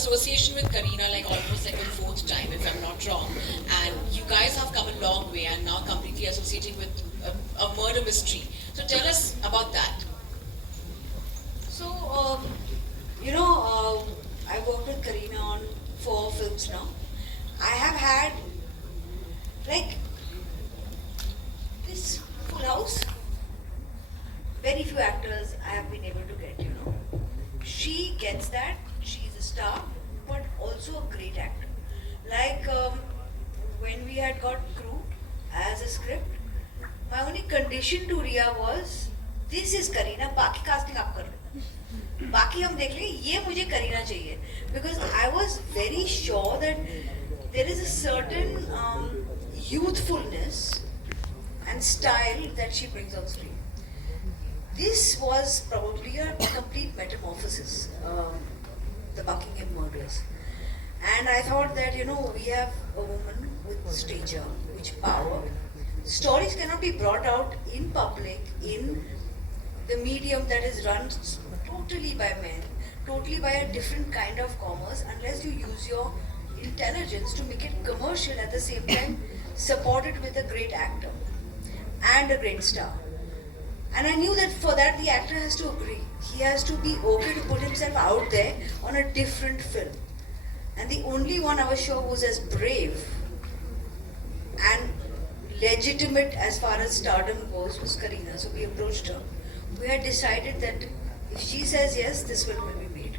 association with Kareena like almost like a fourth time, if I'm not wrong. And you guys have come a long way and now completely associating with a murder mystery. So tell us about that. So, I've worked with Kareena on 4 films now. I have had like this full house. Very few actors I have been able to get. She gets that. She's a star, but also a great actor. Like when we had got Crew as a script, my only condition to Riya was, this is Kareena, बाकी casting आप कर लो, बाकी हम देख लेंगे, ये मुझे करीना चाहिए. Because I was very sure that there is a certain youthfulness and style that she brings on screen. This was probably a complete metamorphosis, the Buckingham murders. And I thought that, we have a woman with stature, which power. Stories cannot be brought out in public, in the medium that is run totally by men, totally by a different kind of commerce, unless you use your intelligence to make it commercial at the same time, supported with a great actor and a great star. And I knew that for that the actor has to agree. He has to be okay to put himself out there on a different film. And the only one I was sure was as brave and legitimate as far as stardom goes was Kareena. So we approached her. We had decided that if she says yes, this film will be made.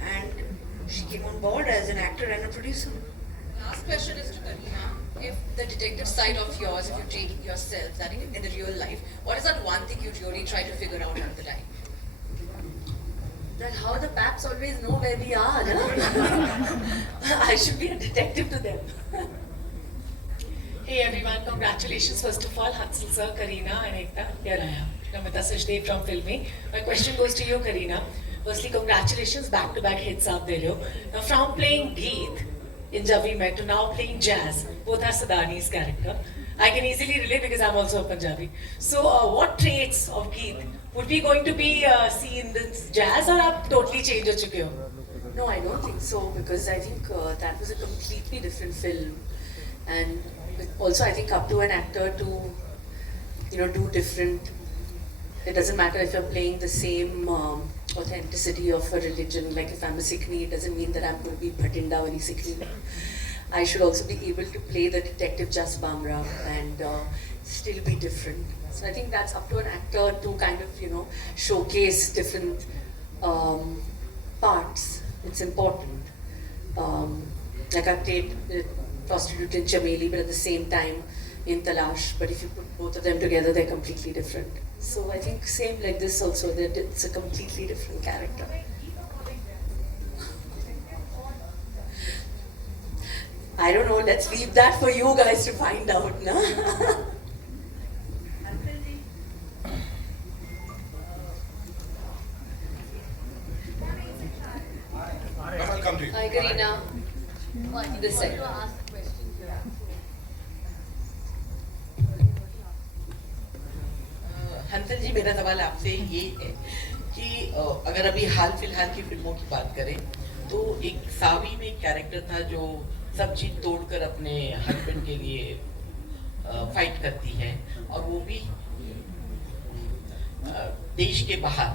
And she came on board as an actor and a producer. Last question is to Kareena. If the detective side of yours, if you take yourself, that in the real life, what is that one thing you really try to figure out at the time? That how the paps always know where we are, no? I should be a detective to them. Hey everyone, congratulations first of all, Hansel sir, Kareena and Ekta. Here I am, Namita Sachdev from Filmy. My question goes to you, Kareena. Firstly, congratulations, back-to-back hits aap de rahe ho. Now from playing Geet in Jab We Met to now playing Jazz, both are Sadani's character. I can easily relate because I'm also a Punjabi. So what traits of Geet would be going to be seen in this Jazz, or aap totally change ho chuke ho? No, I don't think so, because I think that was a completely different film. And also I think up to an actor to, do different. It doesn't matter if you're playing the same authenticity of a religion. Like if I'm a Sikhni, it doesn't mean that I'm going to be Bhatinda wali Sikhni. I should also be able to play the detective Jas Bamra and still be different. So I think that's up to an actor to kind of, showcase different parts. It's important. Like I played prostitute in Chameli, but at the same time in Talash. But if you put both of them together, they're completely different. So I think same like this also, that it's a completely different character. I don't know, let's leave that for you guys to find out, no? I'll come to you. Hi, Kareena. This side. Hansal जी, मेरा सवाल आपसे ये है कि अगर अभी हाल फिलहाल की फिल्मों की बात करें तो एक सावी में एक कैरेक्टर था जो सब चीज तोड़कर अपने हस्बैंड के लिए फाइट करती है, और वो भी देश के बाहर.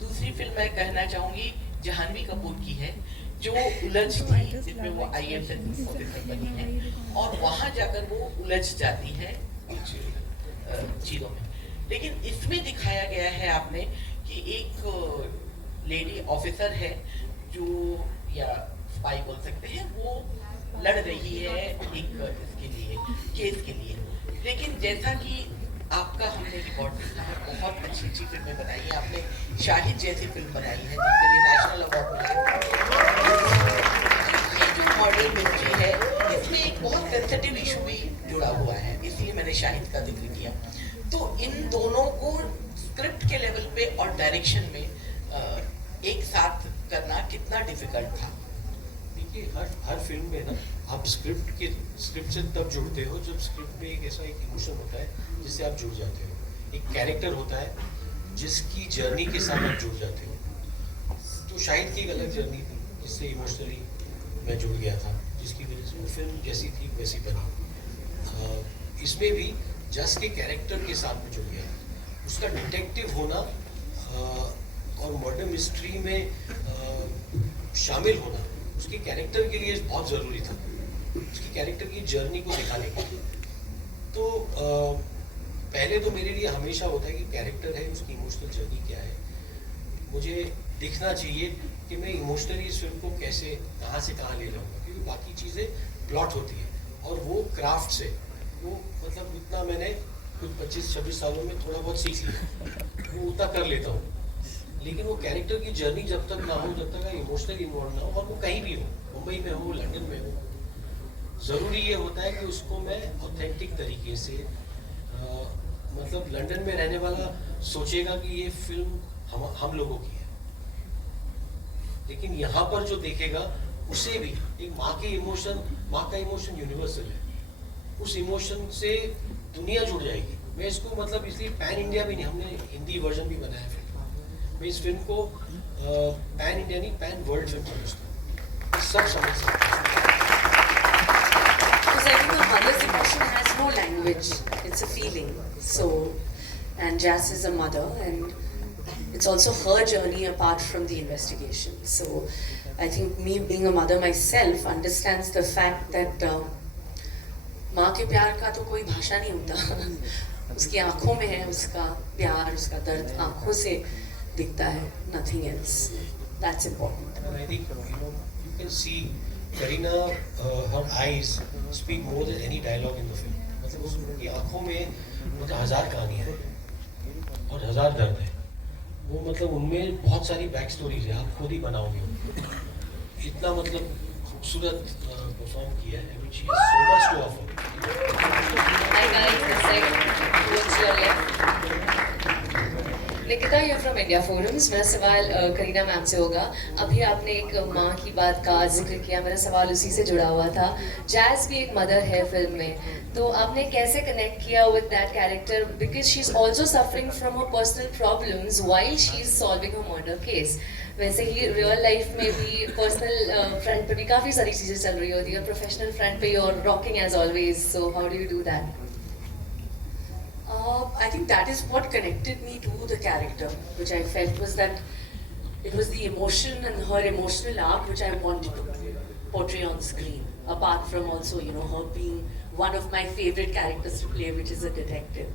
दूसरी फिल्म मैं कहना चाहूंगी जहानवी कपूर की है, जो उलझ थी, जिसमें वो IAS ऑफिसर बनी है और वहां जाकर वो उलझ जाती है कुछ चीजों में. लेकिन इसमें दिखाया गया है आपने कि एक लेडी ऑफिसर है जो, या स्पाई बोल सकते हैं, वो लड़ रही है एक इसके लिए, केस के लिए. लेकिन जैसा कि आपका हमने रिकॉर्ड देखा है, बहुत अच्छी अच्छी फिल्में बनाई है आपने. शाहिद जैसी फिल्म बनाई है जिसके लिए नेशनल अवार्ड मिला. ये जो मॉडल मिस्ट्री है, इसमें एक बहुत सेंसिटिव इशू भी जुड़ा हुआ है, इसलिए मैंने शाहिद का जिक्र किया. तो इन दोनों को स्क्रिप्ट के लेवल पे और डायरेक्शन में एक साथ करना कितना डिफिकल्ट था? देखिए, हर फिल्म में ना आप स्क्रिप्ट से तब जुड़ते हो जब स्क्रिप्ट में एक ऐसा एक इमोशन होता है जिससे आप जुड़ जाते हो. एक कैरेक्टर होता है जिसकी जर्नी के साथ आप जुड़ जाते हो. तो शाहिद की एक अलग जर्नी थी जिससे इमोशनली मैं जुड़ गया था, जिसकी वजह से वो फिल्म जैसी थी वैसी बनी। इसमें भी जस के कैरेक्टर के साथ में जुड़ गया, उसका डिटेक्टिव होना और मर्डर मिस्ट्री में शामिल होना उसके कैरेक्टर के लिए बहुत ज़रूरी था, उसकी कैरेक्टर की जर्नी को दिखाने के लिए। तो पहले तो मेरे लिए हमेशा होता है कि कैरेक्टर है, उसकी इमोशनल जर्नी क्या है, मुझे दिखना चाहिए कि मैं इमोशनली इस फिल्म को कैसे कहाँ से कहाँ ले जाऊँगा, क्योंकि बाकी चीज़ें प्लॉट होती है और वो क्राफ्ट से वो मतलब इतना मैंने कुछ 25-26 सालों में थोड़ा बहुत सीख लिया, वो उतना कर लेता हूँ। लेकिन वो कैरेक्टर की जर्नी जब तक ना हो, जब तक इमोशनली इन्वॉल्व ना हो, और वो कहीं भी हो, मुंबई में हो, लंदन में हो, ज़रूरी ये होता है कि उसको मैं ऑथेंटिक तरीके से मतलब लंदन में रहने वाला सोचेगा कि ये फिल्म हम लोगों की है, लेकिन यहाँ पर जो देखेगा उसे भी एक माँ का इमोशन यूनिवर्सल है, उस इमोशन से दुनिया जुड़ जाएगी। मैं इसको मतलब इसलिए पैन इंडिया भी नहीं, हमने हिंदी वर्जन भी बनाया फिल्म, मैं इस फिल्म को पैन इंडिया नहीं पैन वर्ल्ड फिल्म समझता हूँ, सब समझ सकते हैं। Because I think a mother's emotion has no language, it's a feeling. So, and Jazz is a mother, and it's also her journey apart from the investigation. So, I think me being a mother myself understands the fact that माँ के प्यार का तो कोई भाषा नहीं होता, उसकी आँखों में है उसका प्यार, उसका दर्द आँखों से दिखता है, nothing else. That's important. And I think you can see Kareena, her eyes speak more than any dialogue in the film. मतलब उसकी आँखों में मतलब 1000 कहानियाँ हैं और 1000 दर्द है, वो मतलब उनमें बहुत सारी बैक स्टोरीज है, आप खुद ही बनाओगे उनको। इतना मतलब खूबसूरत परफॉर्म किया है, which is so much to offer. Hi guys, this is towards your left. Nikita, you're from India Forums. मेरा सवाल करीना मैम से होगा। अभी आपने एक माँ की बात का जिक्र किया, मेरा सवाल उसी से जुड़ा हुआ था। जैज भी एक मदर है फिल्म में, तो आपने कैसे कनेक्ट किया with that character, because she is also suffering from her personal problems while she is solving a murder case. वैसे ही रियल लाइफ में भी पर्सनल फ्रंट पे भी काफ़ी सारी चीज़ें चल रही होती है, प्रोफेशनल फ्रंट पे you're rocking as always, so how do you do that? I think that is what connected me to the character, which I felt was that it was the emotion and her emotional arc which I wanted to portray on screen, apart from also, you know, her being one of my favorite characters to play, which is a detective.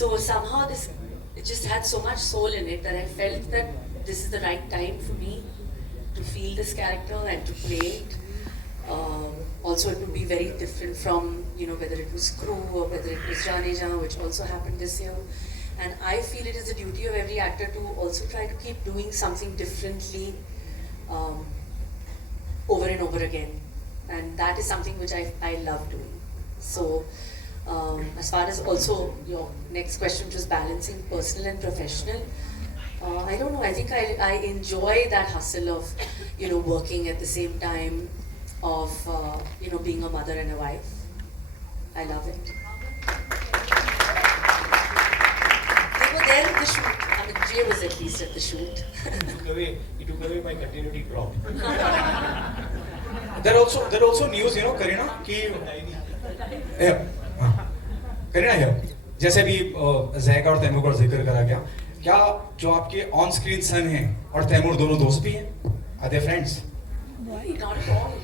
So somehow it just had so much soul in it that I felt that this is the right time for me to feel this character and to play it. Also, it would be very different from, you know, whether it was Crew or whether it was Jaane Jaan, which also happened this year. And I feel it is the duty of every actor to also try to keep doing something differently over and over again. And that is something which I love doing. So, as far as also your next question, which was balancing personal and professional, I don't know, I think I enjoy that hustle of, you know, working at the same time, of, you know, being a mother and a wife. I love it. They were there at the shoot. I mean, Jay was at least at the shoot. He took away my continuity prop. There also news, you know, Kareena, कि करीना है, जैसे भी Jack और तैमूर का जिक्र करा गया, क्या जो आपके ऑन स्क्रीन सन हैं और तैमूर दोनों दोस्त भी हैं? Are they friends? Not at all.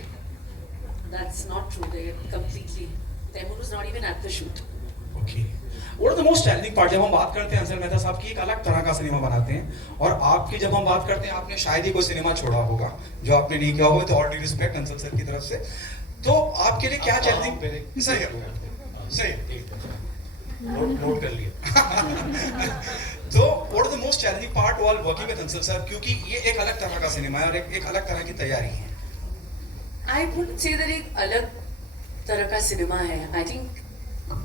That's not true. They completely. Taimur was not even at the shoot. Okay. What are the most challenging part? जब हम बात करते हैं अंसर मेहता साहब की, एक अलग तरह का सिनेमा बनाते हैं, और आपकी जब हम बात करते हैं, आपने शायद ही कोई सिनेमा छोड़ा होगा जो आपने नहीं किया होगा, तो all due respect Ansar sir की तरफ से। तो आपके लिए क्या चैलेंजिंग? सही है, नोट कर लिया। तो what are the most challenging part while working with Ansar sir, क्योंकि ये एक अलग तरह का सिनेमा है और एक अलग तरह की तैयारी है। I wouldn't say that एक अलग तरह का सिनेमा है. I think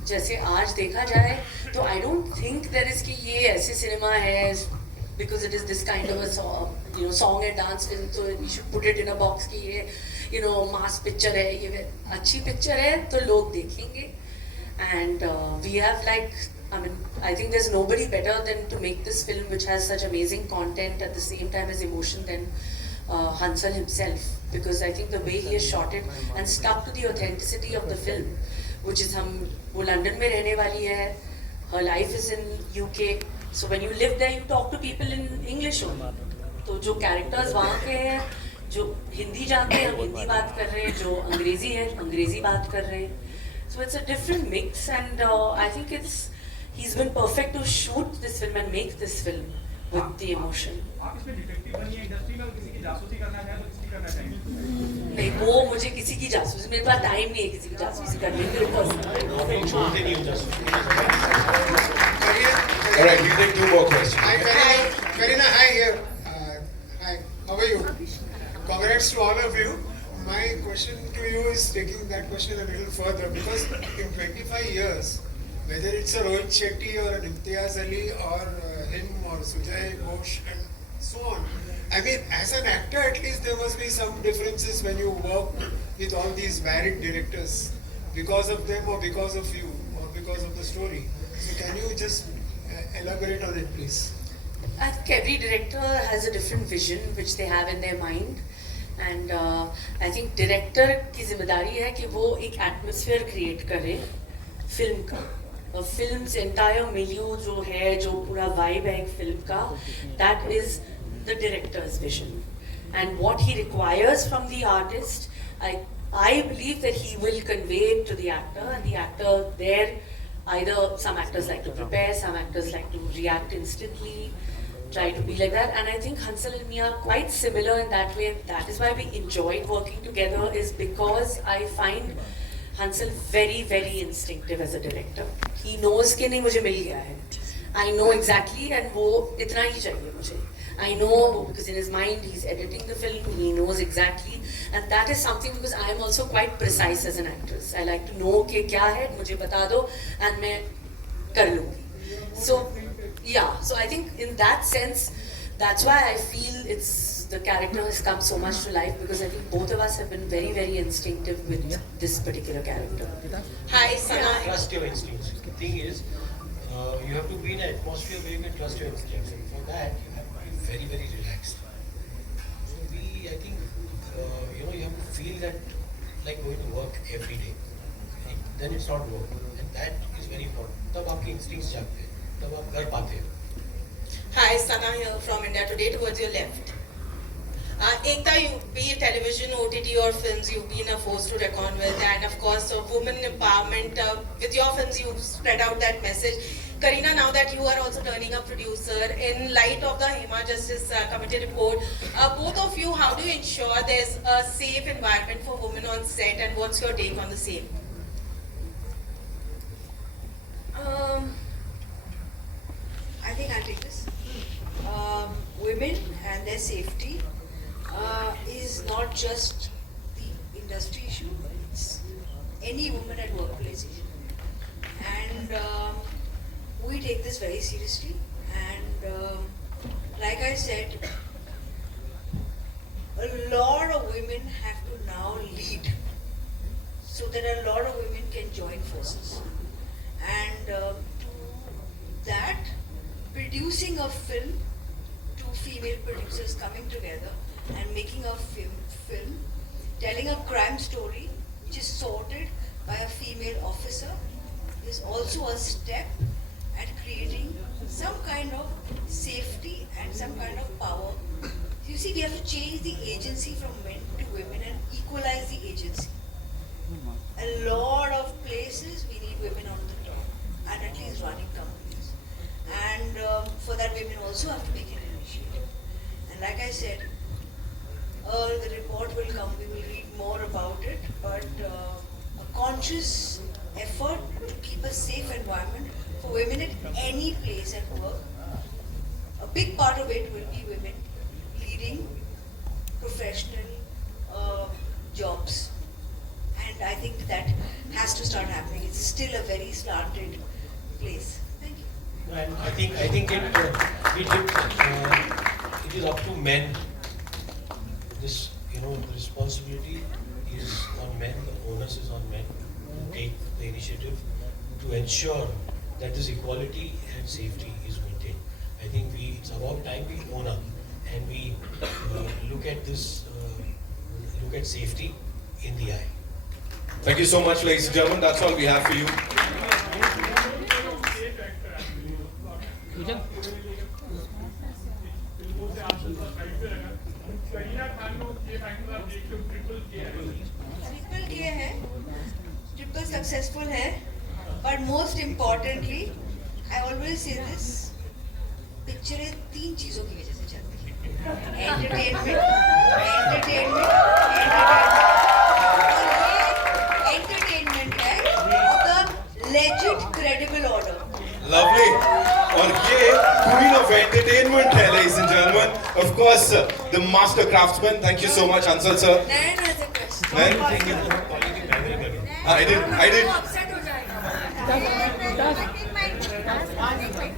जैसे आज देखा जाए तो I don't think there is कि ये ऐसे सिनेमा है because it is this kind of a song and dance film, so we should put it in a box कि ये mass picture है, ये अच्छी picture है तो लोग देखेंगे. And we have I think there's nobody better than to make this film which has such amazing content at the same time as emotion than Hansal himself, because I think the way he has shot it and stuck to the authenticity of the film, which is वो London में रहने वाली है, her life is in UK, so when you live there you talk to people in English only. तो जो characters वहाँ के हैं, जो हिंदी जानते हैं हम हिंदी बात कर रहे हैं, जो अंग्रेजी है अंग्रेजी बात कर रहे हैं. So it's a different mix, and I think he's been perfect to shoot this film and make this film with the emotion. आप इसमें डिटेक्टिव बनी है इंडस्ट्री में, किसी की जासूसी करना चाहे तो किसकी करना चाहिए? नहीं, वो मुझे किसी की जासूसी, मेरे पास टाइम नहीं है किसी की जासूसी करने के लिए पर्सनल. छोड़ते नहीं हो जासूसी. All right, we take 2 more questions. Hi, Karina. Karina, hi here. Hi, how are you? Congrats to all of you. My question to you is taking that question a little further, because in 25 years, whether it's a Rohit Shetty or an Imtiaz Ali or him or Sujay Ghosh and so on, I mean, as an actor, at least there must be some differences when you work with all these varied directors, because of them or because of you or because of the story. So can you just elaborate on it, please? I think every director has a different vision which they have in their mind, and I think director की जिम्मेदारी है कि वो एक atmosphere create करे film का. Films entire milieu जो है, जो पूरा vibe है एक फिल्म का, that is the director's vision, and what he requires from the artist, I believe that he will convey it to the actor, and the actor there, either some actors like to prepare, some actors like to react instantly, try to be like that, and I think Hansal and me are quite similar in that way, and that is why we enjoyed working together, is because I find Hansal very, very instinctive as a director. He knows कि नहीं मुझे मिल गया है. I know exactly, and वो इतना ही चाहिए मुझे. I know because in his mind he's editing the film, he knows exactly, and that is something because I am also quite precise as an actress. I like to know कि क्या है, मुझे बता दो, and मैं कर लूँगी. So yeah, so I think in that sense, that's why I feel the character has come so much to life, because I think both of us have been very, very instinctive with this particular character. Hi, Sana. Trust your instincts. The thing is, you have to be in an atmosphere where you can trust your instincts. And for that, you have to be very, very relaxed. So I think, you have to feel that like going to work every day. Then it's not work. And that is very important. तब आपके instincts जागते हैं. तब आप कर पाते हैं. Hi, Sana here from India Today. Towards your left. Ekta, you be it television, OTT or films, you've been a force to reckon with, and of course, women empowerment. With your films, you've spread out that message. Karina, now that you are also turning a producer, in light of the Hema Justice Committee report, both of you, how do you ensure there's a safe environment for women on set, and what's your take on the same? I think I'll take this. Women and their safety is not just the industry issue, it's any woman at workplace issue. And we take this very seriously, and like I said, a lot of women have to now lead so that a lot of women can join forces. And to that, producing a film, two female producers coming together and making a film, telling a crime story which is sorted by a female officer, is also a step at creating some kind of safety and some kind of power. You see, we have to change the agency from men to women and equalize the agency. A lot of places we need women on the top and at least running companies. And for that, women also have to make an initiative. And like I said, the report will come, we will read more about it, but a conscious effort to keep a safe environment for women at any place at work. A big part of it will be women leading professional jobs. And I think that has to start happening. It's still a very slanted place. Thank you. And I think it is up to men. This, the responsibility is on men, the onus is on men to take the initiative to ensure that this equality and safety is maintained. I think it's about time we own up and we look at this, look at safety in the eye. Thank you so much, ladies and gentlemen. That's all we have for you. Triple किए हैं, triple successful है, but most importantly, I always say this, पिक्चरें 3 चीजों की वजह से चलती हैं, entertainment, entertainment है of the legit credible order. Lovely. और ये queen of entertainment है, ladies and gentlemen. Of course, the master craftsman. Thank you so much, Ansel sir. Nayan has a question. Nayan? I did. Upset हो जाएगा.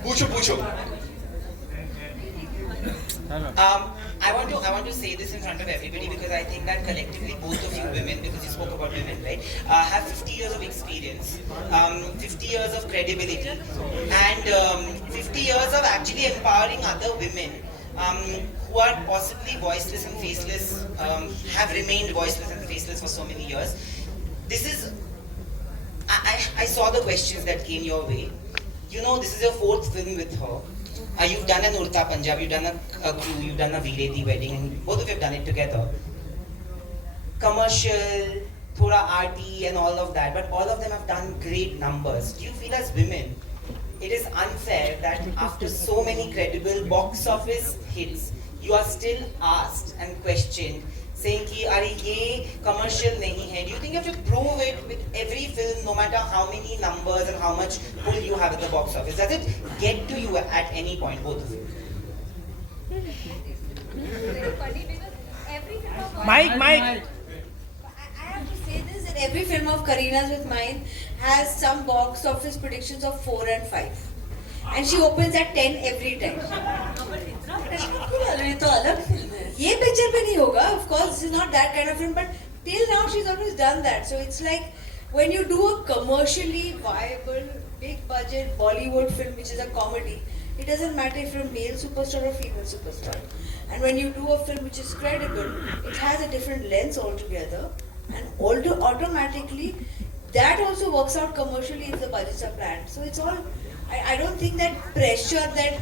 पूछो. I want to say this in front of everybody because I think that collectively both of you women, because you spoke about women, right, have 50 years of experience, 50 years of credibility, and 50 years of actually empowering other women who are possibly voiceless and faceless, have remained voiceless and faceless for so many years. This is, I saw the questions that came your way. You know, this is your 4th film with her. You've done an Urta Punjab, you've done a Crew, you've done a Veereti wedding, and both of you have done it together. Commercial, thoda arty and all of that, but all of them have done great numbers. Do you feel as women, it is unfair that after so many credible box office hits, you are still asked and questioned, saying ki are ye commercial nahi hai? Do you think you have to prove it with every film, no matter how many numbers and how much pull you have at the box office? Does it get to you at any point, both of you? Mike. I have to say this, that every film of Kareena's with mine has some box office predictions of 4 and 5. And she opens at 10 every time. ये तो अलग film है. ये picture पे नहीं होगा, of course this is not that kind of film, but till now she's always done that. So it's like when you do a commercially viable, big budget Bollywood film which is a comedy, it doesn't matter if you're a male superstar or female superstar. And when you do a film which is credible, it has a different lens altogether, and automatically that also works out commercially if the budgets are planned. So it's all, I don't think that pressure that,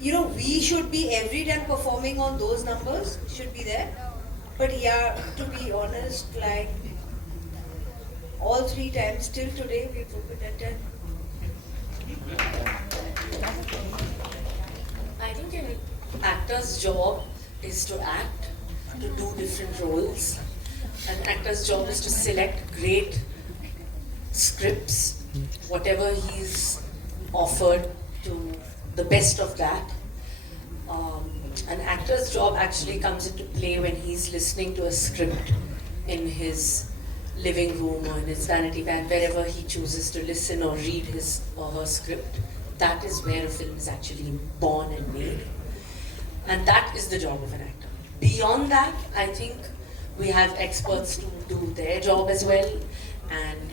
you know, we should be every time performing on those numbers should be there. But yeah, to be honest, like all 3 times till today we've opened at 10. I think an actor's job is to act, to do different roles. An actor's job is to select great scripts, whatever he's offered, to the best of that. An actor's job actually comes into play when he's listening to a script in his living room or in his vanity van, wherever he chooses to listen or read his or her script. That is where a film is actually born and made. And that is the job of an actor. Beyond that, I think we have experts to do their job as well. And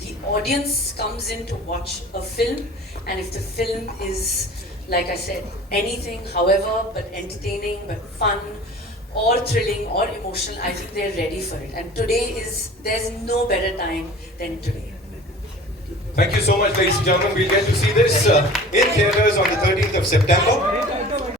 the audience comes in to watch a film, and if the film is, like I said, anything, however, but entertaining, but fun, or thrilling, or emotional, I think they're ready for it. And there's no better time than today. Thank you so much, ladies and gentlemen. We'll get to see this in theaters on the 13th of September.